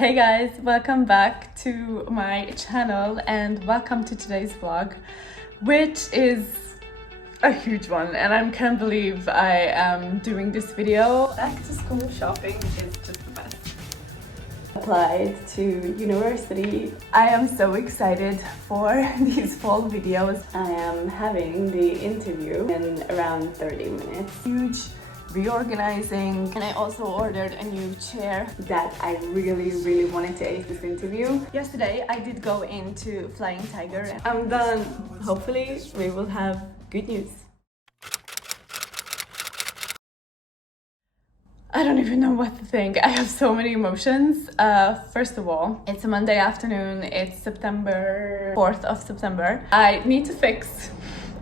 Hey guys, welcome back to my channel and welcome to today's vlog, which is a huge one, and I can't believe I am doing this video. Back to school shopping is just the best. Applied to university. I am so excited for these fall videos. I am having the interview in around 30 minutes. Huge reorganizing, and I also ordered a new chair that I really wanted to ace this interview. Yesterday I did go into Flying Tiger and I'm done. Hopefully we will have good news. I don't even know what to think. I have so many emotions. First of all, it's a Monday afternoon. It's September 4th of September. I need to fix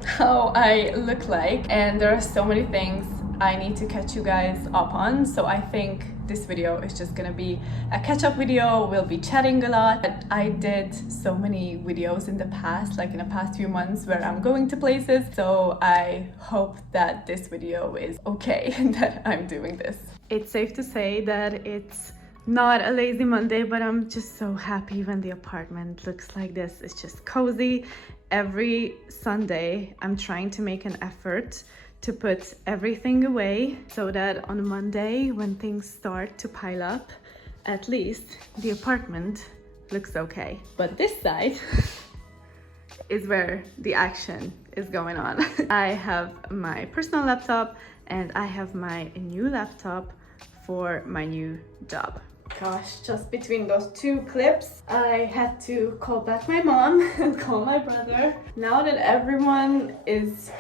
how I look like, and there are so many things I need to catch you guys up on. So I think this video is just gonna be a catch-up video. We'll be chatting a lot. But I did so many videos in the past, like in the past few months, where I'm going to places. So I hope that this video is okay and that I'm doing this. It's safe to say that it's not a lazy Monday, but I'm just so happy when the apartment looks like this. It's just cozy. Every Sunday, I'm trying to make an effort to put everything away so that on Monday, when things start to pile up, at least the apartment looks okay. But this side is where the action is going on. I have my personal laptop and I have my new laptop for my new job. Gosh, just between those two clips, I had to call back my mom and call my brother. Now that everyone is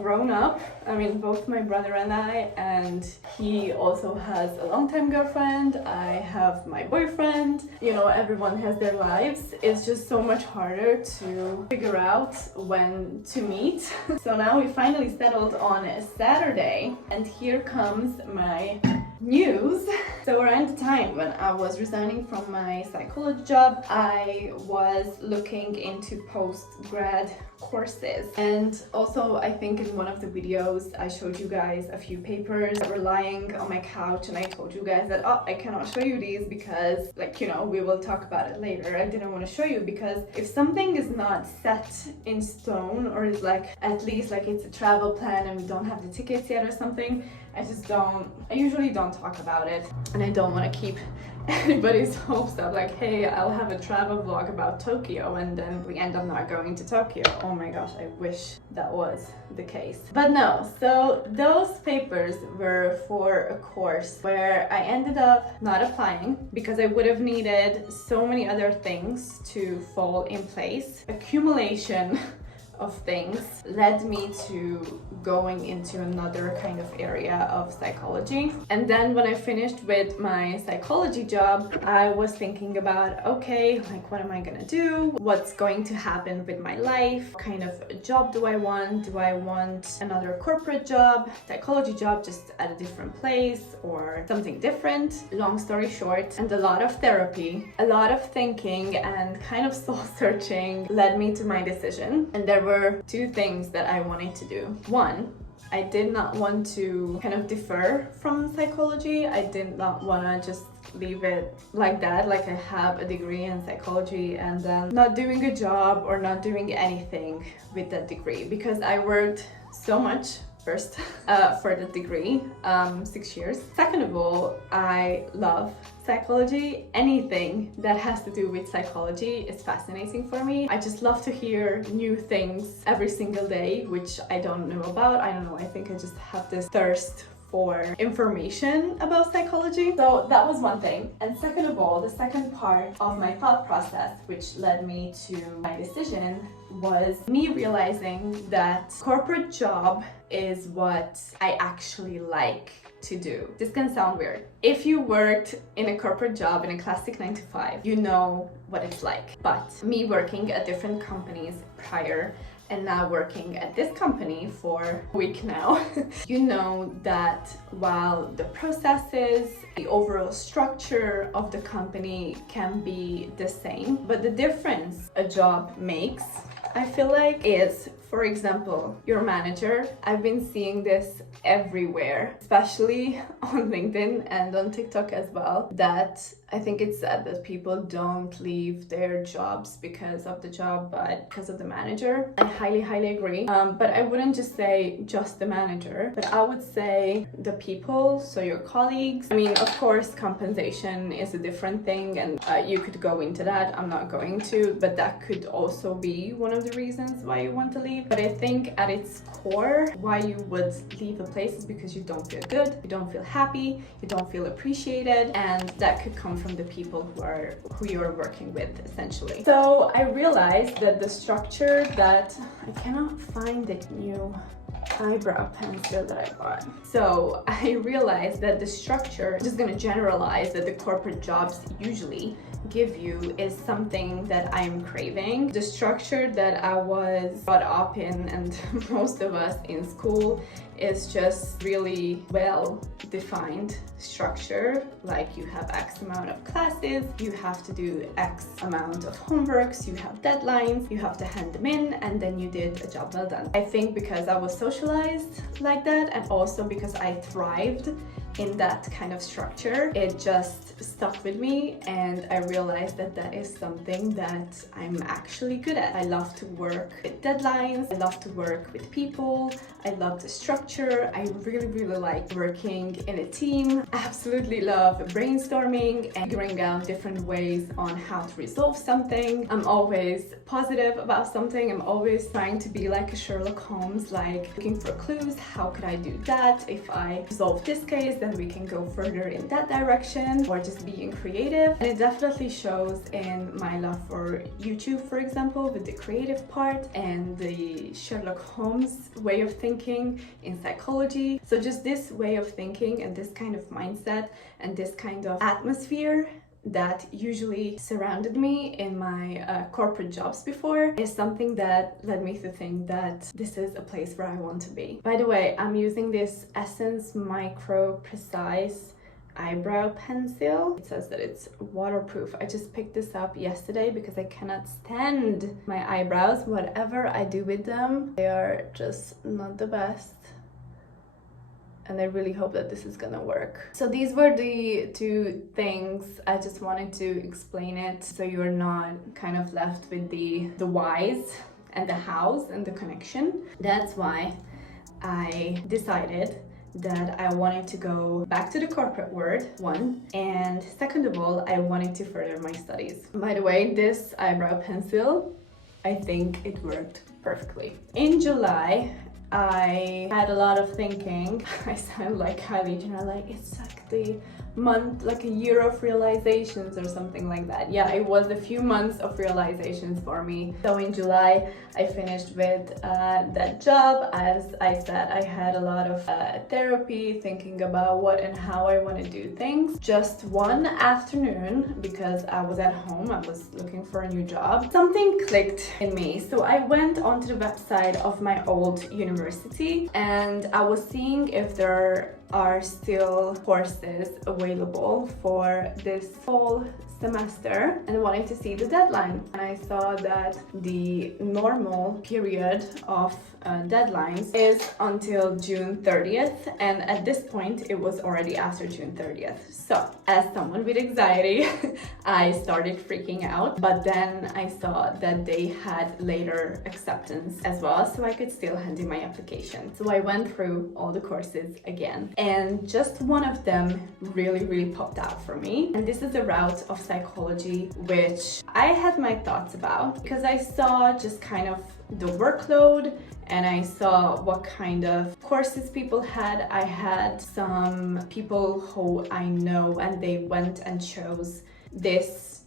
grown up, I mean both my brother and he also has a long-time girlfriend. I have my boyfriend. You know, everyone has their lives. It's just so much harder to figure out when to meet. So now we finally settled on a Saturday, and here comes my news. So around the time when I was resigning from my psychology job, I was looking into postgrad courses, and also I think in one of the videos I showed you guys a few papers that were lying on my couch, and I told you guys that I cannot show you these because, like, you know, we will talk about it later. I didn't want to show you because if something is not set in stone, or is like at least like it's a travel plan and we don't have the tickets yet or something, I usually don't talk about it, and I don't want to keep anybody's hopes up, like, hey, I'll have a travel vlog about Tokyo and then we end up not going to Tokyo. Oh my gosh, I wish that was the case. But no, so those papers were for a course where I ended up not applying because I would have needed so many other things to fall in place. Accumulation of things led me to going into another kind of area of psychology. And then when I finished with my psychology job, I was thinking about, okay, like, what am I gonna do? What's going to happen with my life? What kind of job do I want? Do I want another corporate job, psychology job, just at a different place, or something different? Long story short, and a lot of therapy, a lot of thinking, and kind of soul searching led me to my decision. And there were two things that I wanted to do. One, I did not want to kind of defer from psychology. I did not want to just leave it like that, like I have a degree in psychology and then not doing a job or not doing anything with that degree, because I worked so much first for the degree, 6 years. Second of all, I love psychology. Anything that has to do with psychology is fascinating for me. I just love to hear new things every single day, which I don't know about. I don't know, I think I just have this thirst for information about psychology. So that was one thing. And second of all, the second part of my thought process, which led me to my decision, was me realizing that corporate job is what I actually like to do. This can sound weird. If you worked in a corporate job in a classic 9 to 5, you know what it's like. But me working at different companies prior and now working at this company for a week now, you know that while the processes, the overall structure of the company can be the same, but the difference a job makes, I feel like, is for example, your manager, I've been seeing this everywhere, especially on LinkedIn and on TikTok as well, that I think it's sad that people don't leave their jobs because of the job, but because of the manager. I highly agree. But I wouldn't just say just the manager, but I would say the people, so your colleagues. I mean, of course, compensation is a different thing, and you could go into that. I'm not going to, but that could also be one of the reasons why you want to leave. But I think at its core, why you would leave a place is because you don't feel good, you don't feel happy, you don't feel appreciated, and that could come from the people who you're working with, essentially. So I realized that the structure that I cannot find the new eyebrow pencil that I bought. So I realized that the structure, just gonna generalize, that the corporate jobs usually give you is something that I'm craving. The structure that I was brought up in, and most of us in school, is just really well defined structure. Like, you have X amount of classes, you have to do X amount of homeworks, you have deadlines, you have to hand them in, and then you did a job well done. I think because I was socialized like that, and also because I thrived in that kind of structure, it just stuck with me, and I realized that that is something that I'm actually good at. I love to work with deadlines, I love to work with people, I love the structure, I really like working in a team. I absolutely love brainstorming and figuring out different ways on how to resolve something. I'm always positive about something, I'm always trying to be like a Sherlock Holmes, like looking for clues. How could I do that? If I resolve this case, then we can go further in that direction, or just being creative. And it definitely shows in my love for YouTube, for example, with the creative part and the Sherlock Holmes way of thinking in psychology. So just this way of thinking and this kind of mindset and this kind of atmosphere that usually surrounded me in my corporate jobs before is something that led me to think that this is a place where I want to be. By the way, I'm using this Essence Micro Precise eyebrow pencil. It says that it's waterproof. I just picked this up yesterday because I cannot stand my eyebrows. Whatever I do with them, they are just not the best. And I really hope that this is gonna work. So these were the two things. I just wanted to explain it so you're not kind of left with the whys and the hows and the connection. That's why I decided that I wanted to go back to the corporate world, one, and second of all, I wanted to further my studies. By the way, this eyebrow pencil, I think it worked perfectly. In July, I had a lot of thinking. I sound like Kylie Jenner, like it's like the month, like a year of realizations or something like that. Yeah, it was a few months of realizations for me. So in July, I finished with that job. As I said, I had a lot of therapy, thinking about what and how I want to do things. Just one afternoon, because I was at home, I was looking for a new job, something clicked in me. So I went onto the website of my old university and I was seeing if there are still courses available for this fall semester, and wanted to see the deadline. And I saw that the normal period of deadlines is until June 30th, and at this point it was already after June 30th. So as someone with anxiety, I started freaking out, but then I saw that they had later acceptance as well, so I could still hand in my application. So I went through all the courses again, and just one of them really popped out for me, and this is a route of psychology, which I had my thoughts about because I saw just kind of the workload and I saw what kind of courses people had. I had some people who I know and they went and chose this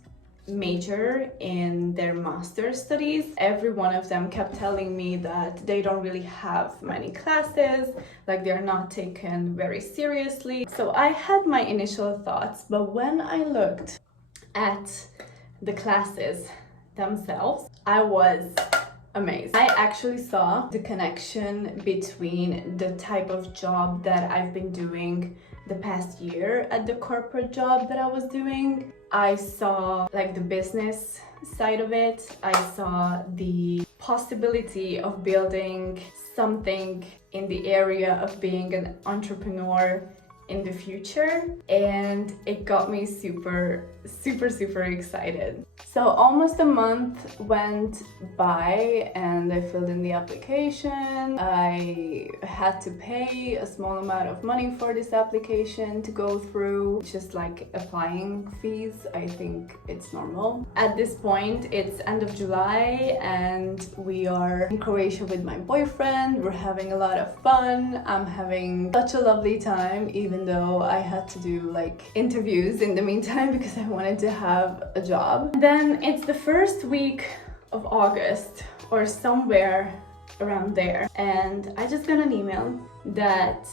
major in their master's studies. Every one of them kept telling me that they don't really have many classes, like they're not taken very seriously. So I had my initial thoughts, but when I looked at the classes themselves, I was amazed. I actually saw the connection between the type of job that I've been doing the past year at the corporate job that I was doing. I saw like the business side of it. I saw the possibility of building something in the area of being an entrepreneur in the future, and it got me super excited. So almost a month went by and I filled in the application. I had to pay a small amount of money for this application to go through, just like applying fees. I think it's normal. At this point, it's end of July and we are in Croatia with my boyfriend. We're having a lot of fun. I'm having such a lovely time, even though I had to do like interviews in the meantime because I wanted to have a job. Then it's the first week of August or somewhere around there, and I just got an email that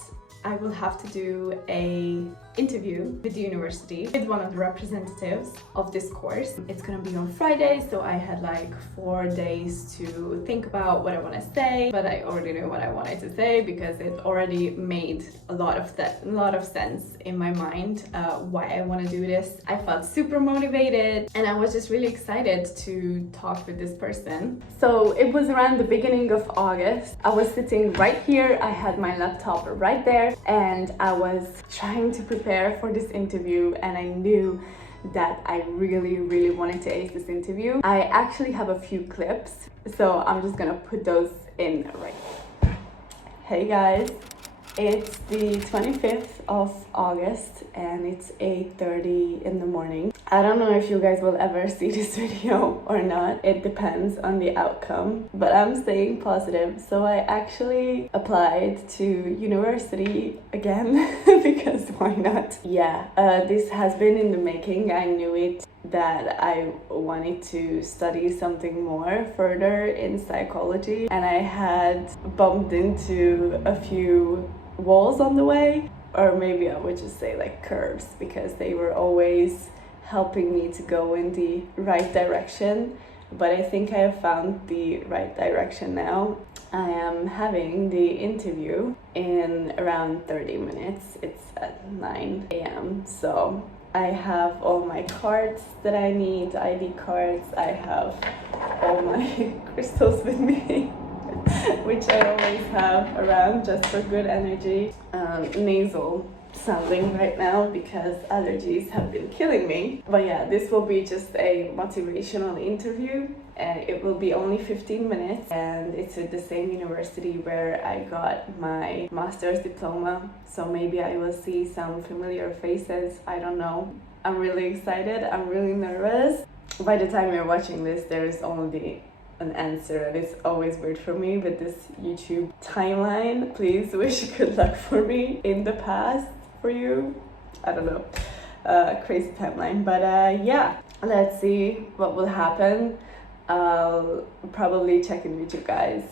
I will have to do an interview with the university with one of the representatives of this course. It's gonna be on Friday, so I had like 4 days to think about what I want to say, but I already knew what I wanted to say because it already made a lot of sense in my mind why I want to do this. I felt super motivated and I was just really excited to talk with this person. So it was around the beginning of August. I was sitting right here, I had my laptop right there, and I was trying to prepare for this interview, and I knew that I really wanted to ace this interview. I actually have a few clips, so I'm just gonna put those in right here. Hey guys, it's the 25th of August and it's 8:30 in the morning. I don't know if you guys will ever see this video or not. It depends on the outcome, but I'm staying positive. So I actually applied to university again because why not? Yeah, this has been in the making. I knew it that I wanted to study something more further in psychology, and I had bumped into a few walls on the way, or maybe I would just say like curves, because they were always helping me to go in the right direction. But I think I have found the right direction now. I am having the interview in around 30 minutes. It's at 9 a.m. So I have all my cards that I need, ID cards. I have all my crystals with me, which I always have around just for good energy. Nasal sounding right now because allergies have been killing me. But yeah, this will be just a motivational interview, and it will be only 15 minutes, and it's at the same university where I got my master's diploma, so maybe I will see some familiar faces. I don't know. I'm really excited. I'm really nervous. By the time you're watching this, there is only an answer, and it's always weird for me with this YouTube timeline. Please wish good luck for me in the past for you. I don't know, crazy timeline, but yeah, let's see what will happen. I'll probably check in with you guys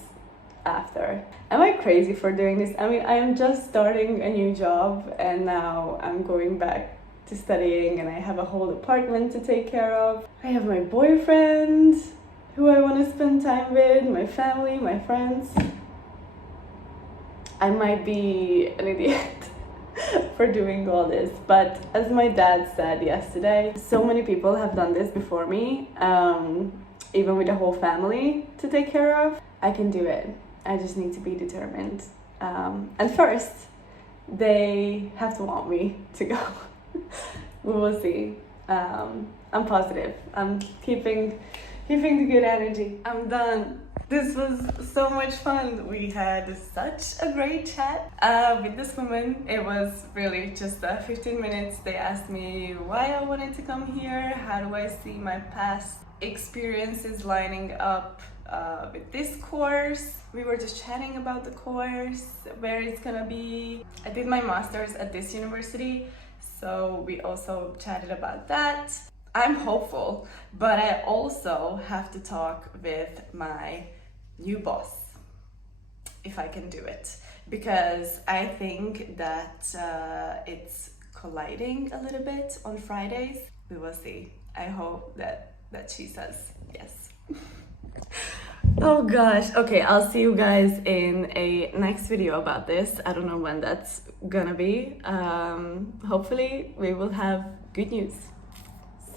after. Am I crazy for doing this? I mean, I'm just starting a new job and now I'm going back to studying, and I have a whole apartment to take care of. I have my boyfriend who I want to spend time with, my family, my friends. I might be an idiot for doing all this, but as my dad said yesterday, so many people have done this before me, even with the whole family to take care of. I can do it. I just need to be determined. And first, they have to want me to go. We will see. I'm positive. I'm keeping the good energy. I'm done. This was so much fun. We had such a great chat with this woman. It was really just 15 minutes. They asked me why I wanted to come here, how do I see my past experiences lining up with this course. We were just chatting about the course, where it's gonna be. I did my master's at this university, so we also chatted about that. I'm hopeful, but I also have to talk with my new boss, if I can do it, because I think that it's colliding a little bit on Fridays. We will see. I hope that she says yes. Oh gosh. Okay, I'll see you guys in a next video about this. I don't know when that's gonna be. Hopefully we will have good news.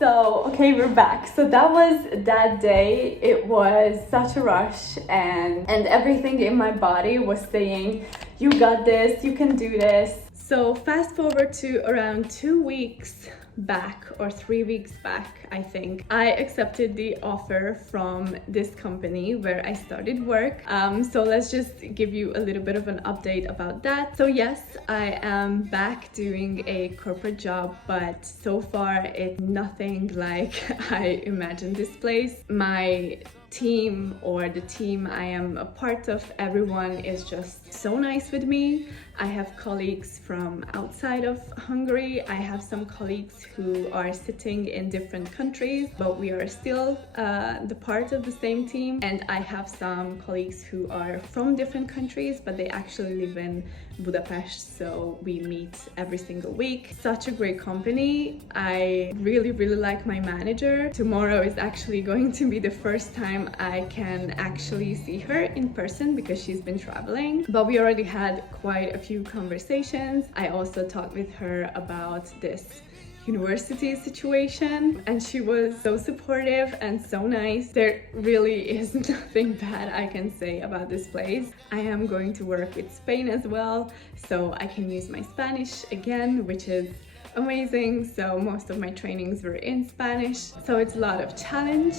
So, okay, we're back. So that was that day. It was such a rush, and everything in my body was saying, you got this, you can do this. So fast forward to around 2 weeks back, or 3 weeks back, I think, I accepted the offer from this company where I started work. So let's just give you a little bit of an update about that. So yes, I am back doing a corporate job, but so far it's nothing like I imagined this place. My team, or the team I am a part of, everyone is just so nice with me. I have colleagues from outside of Hungary. I have some colleagues who are sitting in different countries, but we are still the part of the same team. And I have some colleagues who are from different countries, but they actually live in Budapest, so we meet every single week. Such a great company. I really like my manager. Tomorrow is actually going to be the first time I can actually see her in person because she's been traveling, but we already had quite a few conversations. I also talked with her about this university situation, and she was so supportive and so nice. There really is nothing bad I can say about this place. I am going to work with Spain as well, so I can use my Spanish again, which is amazing. So most of my trainings were in Spanish, so it's a lot of challenge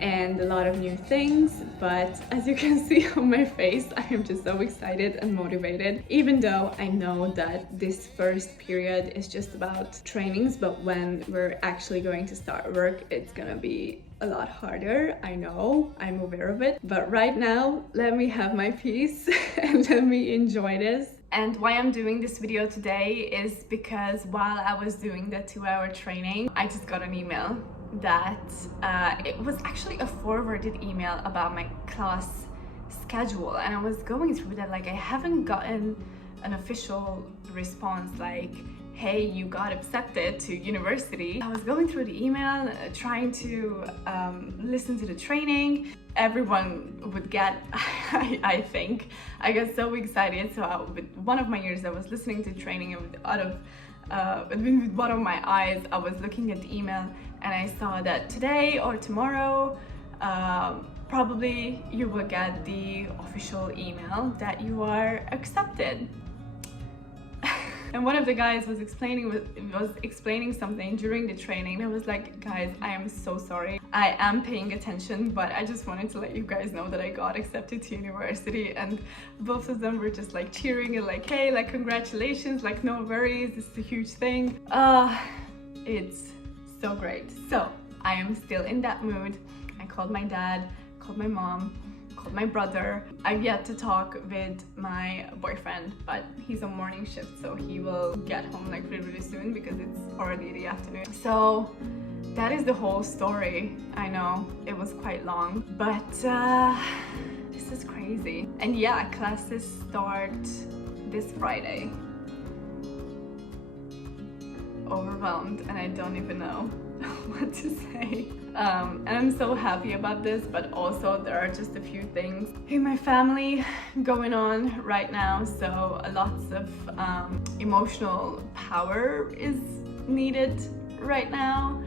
and a lot of new things, but as you can see on my face, I am just so excited and motivated, even though I know that this first period is just about trainings, but when we're actually going to start work, it's gonna be a lot harder. I know, I'm aware of it, but right now, let me have my peace and let me enjoy this. And why I'm doing this video today is because while I was doing the 2-hour training, I just got an email that it was actually a forwarded email about my class schedule, and I was going through that, like I haven't gotten an official response like, hey, you got accepted to university. I was going through the email, trying to listen to the training. Everyone would get, I think. I got so excited. So with one of my ears I was listening to training, and with one of my eyes I was looking at the email, and I saw that today or tomorrow probably you will get the official email that you are accepted. And one of the guys was explaining something during the training, and I was like, guys, I am so sorry. I am paying attention, but I just wanted to let you guys know that I got accepted to university. And both of them were just like cheering and like, hey, like congratulations, like no worries, this is a huge thing. It's so great. So I am still in that mood. I called my dad, called my mom, called my brother. I've yet to talk with my boyfriend, but he's on morning shift, so he will get home like really soon because it's already the afternoon. So that is the whole story. I know it was quite long, but this is crazy. And yeah, classes start this Friday. Overwhelmed, and I don't even know what to say. And I'm so happy about this, but also there are just a few things in my family going on right now, so lots of emotional power is needed right now.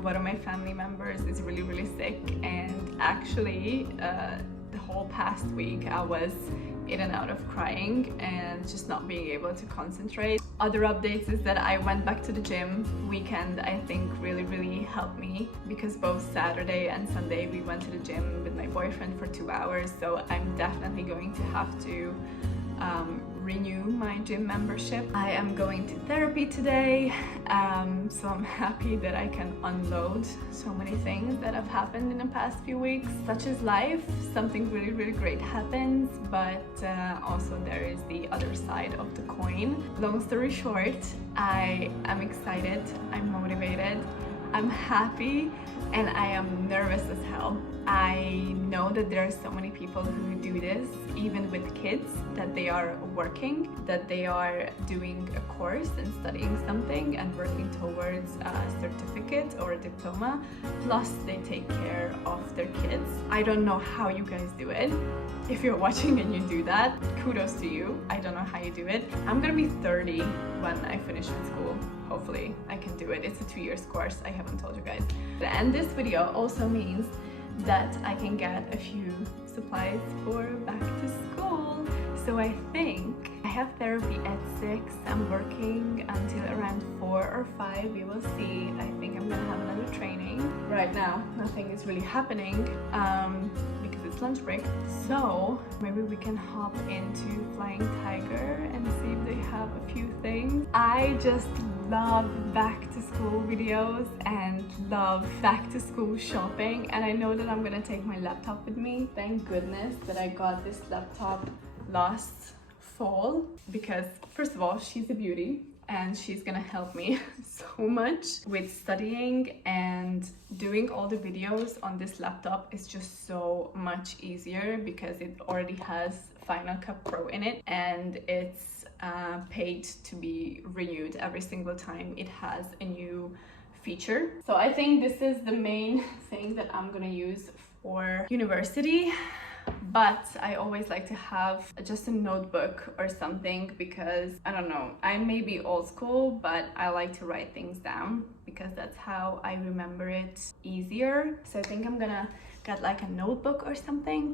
One of my family members is really sick, and actually the whole past week I was in and out of crying and just not being able to concentrate. Other updates is that I went back to the gym. Weekend, I think, really helped me, because both Saturday and Sunday we went to the gym with my boyfriend for 2 hours, so I'm definitely going to have to renew my gym membership. I am going to therapy today, so I'm happy that I can unload so many things that have happened in the past few weeks. Such is life, something really great happens, but also there is the other side of the coin. Long story short, I am excited, I'm motivated, I'm happy, and I am nervous as hell. I know that there are so many people who do this, even with kids, that they are working, that they are doing a course and studying something and working towards a certificate or a diploma, plus they take care of their kids. I don't know how you guys do it. If you're watching and you do that, kudos to you. I don't know how you do it. I'm gonna be 30 when I finish with school, hopefully I can do it. It's a 2 years course, I haven't told you guys. And this video also means that I can get a few supplies for back to school. So I think I have therapy at 6. I'm working until around 4 or 5. We will see. I think I'm gonna have another training. Right now, nothing is really happening because it's lunch break. So maybe we can hop into Flying Tiger and see if they have a few things. I just love back to school videos and love back to school shopping, and I know that I'm gonna take my laptop with me. Thank goodness that I got this laptop last fall, because first of all, she's a beauty and she's gonna help me so much with studying, and doing all the videos on this laptop is just so much easier because it already has Final Cut Pro in it, and it's paid to be renewed every single time it has a new feature. So I think this is the main thing that I'm gonna use for university. But I always like to have just a notebook or something, because I don't know, I may be old school, but I like to write things down because that's how I remember it easier. So I think I'm gonna get like a notebook or something.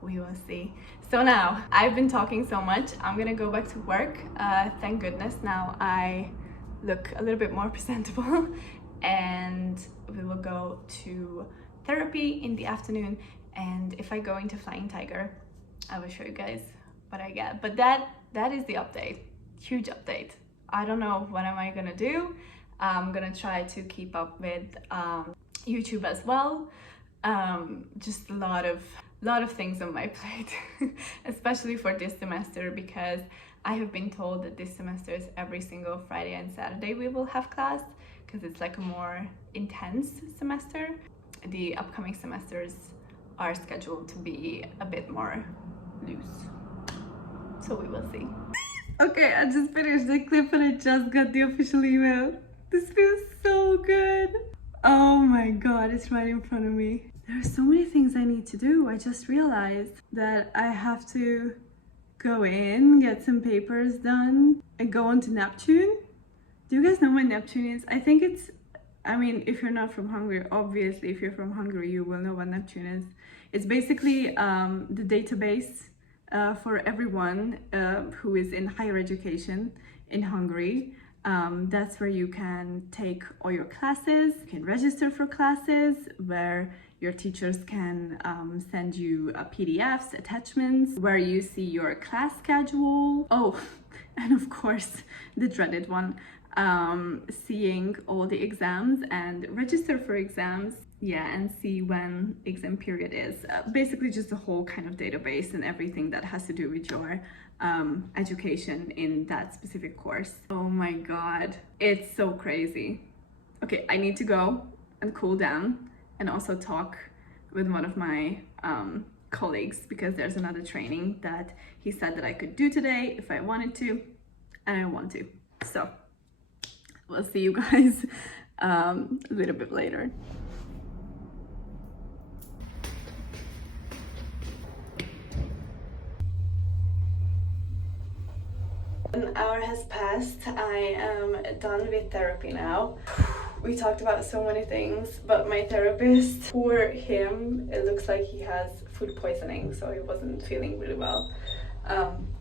We will see. So now I've been talking so much, I'm gonna go back to work. Thank goodness now I look a little bit more presentable, and we will go to therapy in the afternoon. And if I go into Flying Tiger, I will show you guys what I get. But that is the update, huge update. I don't know what am I gonna do. I'm gonna try to keep up with YouTube as well. Just a lot of things on my plate, especially for this semester, because I have been told that this semester is every single Friday and Saturday we will have class, because it's like a more intense semester. The upcoming semesters are scheduled to be a bit more loose, so we will see. Okay, I just finished the clip and I just got the official email. This feels so good. Oh my god, it's right in front of me. There are so many things I need to do. I just realized that I have to go in, get some papers done, and go on to Neptune. Do you guys know what Neptune is? I think it's, I mean, if you're not from Hungary, obviously if you're from Hungary you will know what Neptune is. It's basically the database for everyone who is in higher education in Hungary. That's where you can take all your classes, you can register for classes, where your teachers can send you PDFs, attachments, where you see your class schedule. Oh, and of course, the dreaded one, seeing all the exams and register for exams. Yeah, and see when exam period is. Basically just the whole kind of database and everything that has to do with your education in that specific course. Oh my god, it's so crazy. Okay, I need to go and cool down and also talk with one of my colleagues, because there's another training that he said that I could do today if I wanted to, and I want to. So we'll see you guys a little bit later. An hour has passed. I am done with therapy now. We talked about so many things, but my therapist, for him, it looks like he has food poisoning, so he wasn't feeling really well.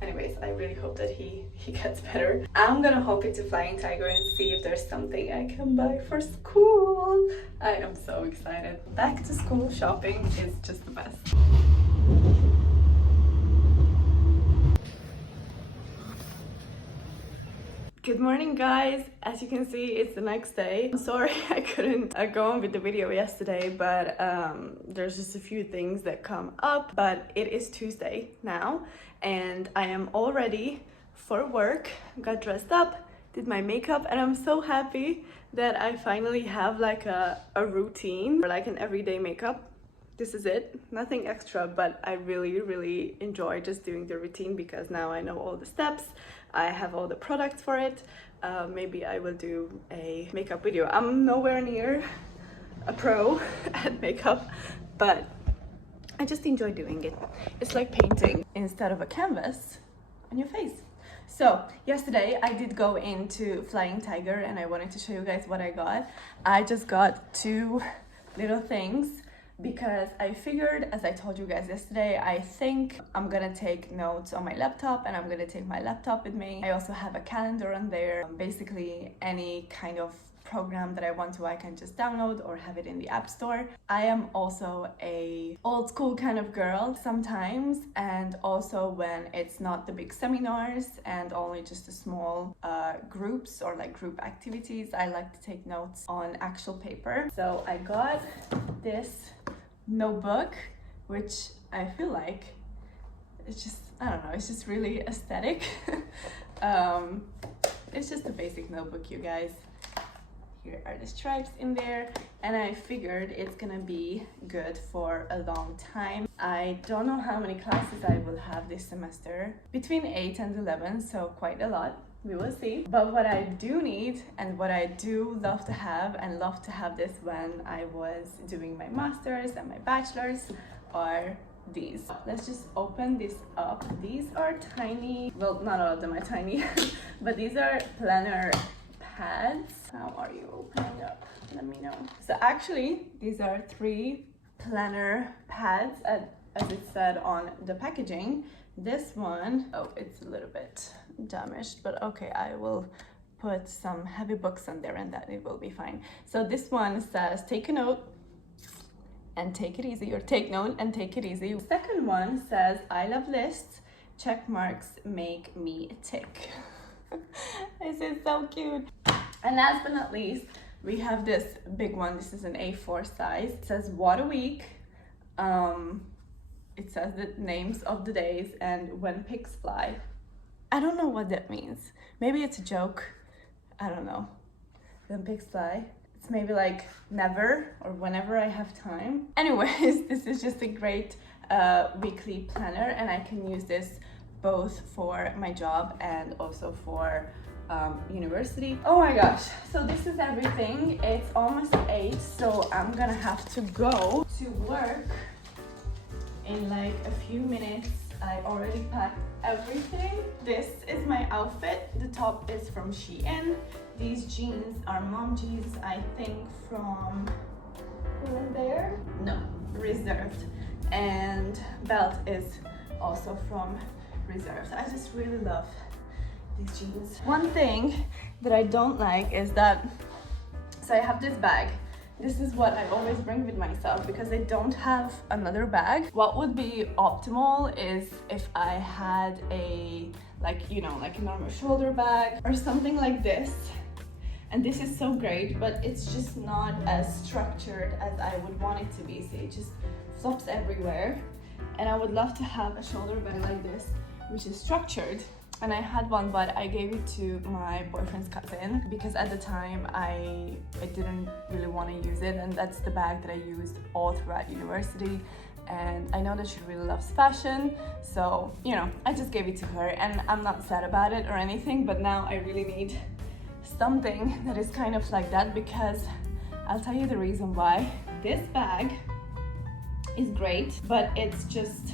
Anyways, I really hope that he gets better. I'm gonna hop into Flying Tiger and see if there's something I can buy for school. I am so excited. Back to school shopping is just the best. Good morning guys, as you can see it's the next day. I'm sorry I couldn't go on with the video yesterday, but there's just a few things that come up. But it is Tuesday now and I am all ready for work. Got dressed up, did my makeup, and I'm so happy that I finally have like a routine, or like an everyday makeup. This is it, nothing extra, but I really enjoy just doing the routine because now I know all the steps. I have all the products for it. Maybe I will do a makeup video. I'm nowhere near a pro at makeup, but I just enjoy doing it. It's like painting instead of a canvas on your face. So yesterday I did go into Flying Tiger and I wanted to show you guys what I got. I just got two little things because I figured, as I told you guys yesterday, I think I'm gonna take notes on my laptop and I'm gonna take my laptop with me. I also have a calendar on there. Basically any kind of program that I want to, I can just download or have it in the App Store. I am also a old school kind of girl sometimes, and also when it's not the big seminars and only just the small groups or like group activities, I like to take notes on actual paper. So I got this notebook, which I feel like it's just, I don't know, it's just really aesthetic. It's just a basic notebook, you guys. Here are the stripes in there, and I figured it's gonna be good for a long time. I don't know how many classes I will have this semester, between 8 and 11, so quite a lot. We will see. But what I do need, and what I do love to have, and love to have this when I was doing my master's and my bachelor's, are these. Let's just open this up. These are tiny, well, not all of them are tiny, but these are planner pads. How are you opening up? Let me know. So actually, these are 3 planner pads, as it said on the packaging. This one, oh, it's a little bit damaged, but okay, I will put some heavy books on there and that it will be fine. So this one says, take a note and take it easy, or take note and take it easy. The second one says, I love lists, check marks make me tick. This is so cute. And last but not least, we have this big one. This is an A4 size. It says what a week. It says the names of the days and when pigs fly. I don't know what that means. Maybe it's a joke. I don't know. When pigs fly. It's maybe like never or whenever I have time. Anyways, this is just a great weekly planner, and I can use this both for my job and also for university. Oh my gosh, so this is everything. It's almost 8, so I'm gonna have to go to work in like a few minutes. I already packed everything. This is my outfit. The top is from Shein. These jeans are mom jeans, I think from there? No, Reserved. And belt is also from Reserved. I just really love these jeans. One thing that I don't like is that, so I have this bag. This is what I always bring with myself because I don't have another bag. What would be optimal is if I had a, like, you know, like a normal shoulder bag or something like this. And this is so great, but it's just not as structured as I would want it to be. See, it just flops everywhere. And I would love to have a shoulder bag like this, which is structured. And I had one, but I gave it to my boyfriend's cousin because at the time I didn't really want to use it, and that's the bag that I used all throughout university. And I know that she really loves fashion, so, you know, I just gave it to her, and I'm not sad about it or anything, but now I really need something that is kind of like that, because I'll tell you the reason why. This bag is great, but it's just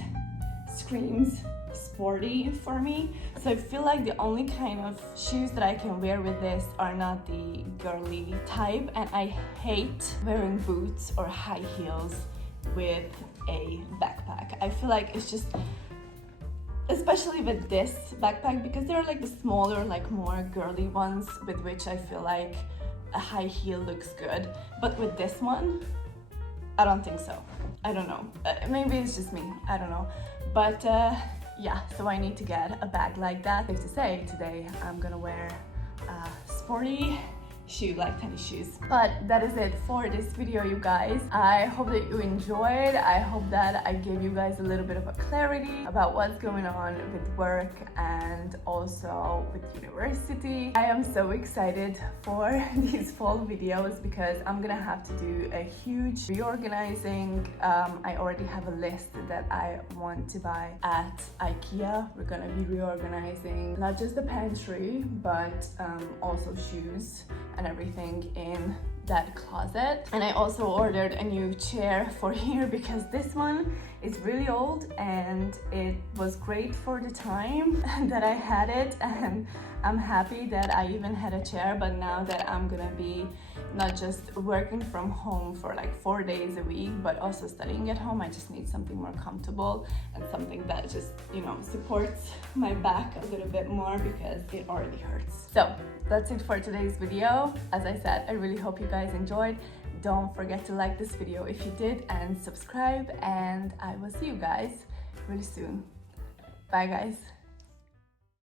screams sporty for me. So I feel like the only kind of shoes that I can wear with this are not the girly type, and I hate wearing boots or high heels with a backpack. I feel like it's just, especially with this backpack, because they're like the smaller, like more girly ones with which I feel like a high heel looks good, but with this one I don't think so. I don't know, maybe it's just me, I don't know, but yeah, so I need to get a bag like that. Safe to say, today I'm gonna wear a sporty shoe, like tennis shoes. But that is it for this video, you guys. I hope that you enjoyed. I hope that I gave you guys a little bit of a clarity about what's going on with work and also with university. I am so excited for these fall videos because I'm gonna have to do a huge reorganizing. I already have a list that I want to buy at IKEA. We're gonna be reorganizing not just the pantry, but also shoes and everything in that closet. And I also ordered a new chair for here because this one is really old and it was great for the time that I had it, and I'm happy that I even had a chair. But now that I'm gonna be not just working from home for like 4 days a week but also studying at home, I just need something more comfortable and something that just, you know, supports my back a little bit more because it already hurts. So that's it for today's video. As I said, I really hope you guys enjoyed. Don't forget to like this video if you did and subscribe, and I will see you guys really soon. Bye guys.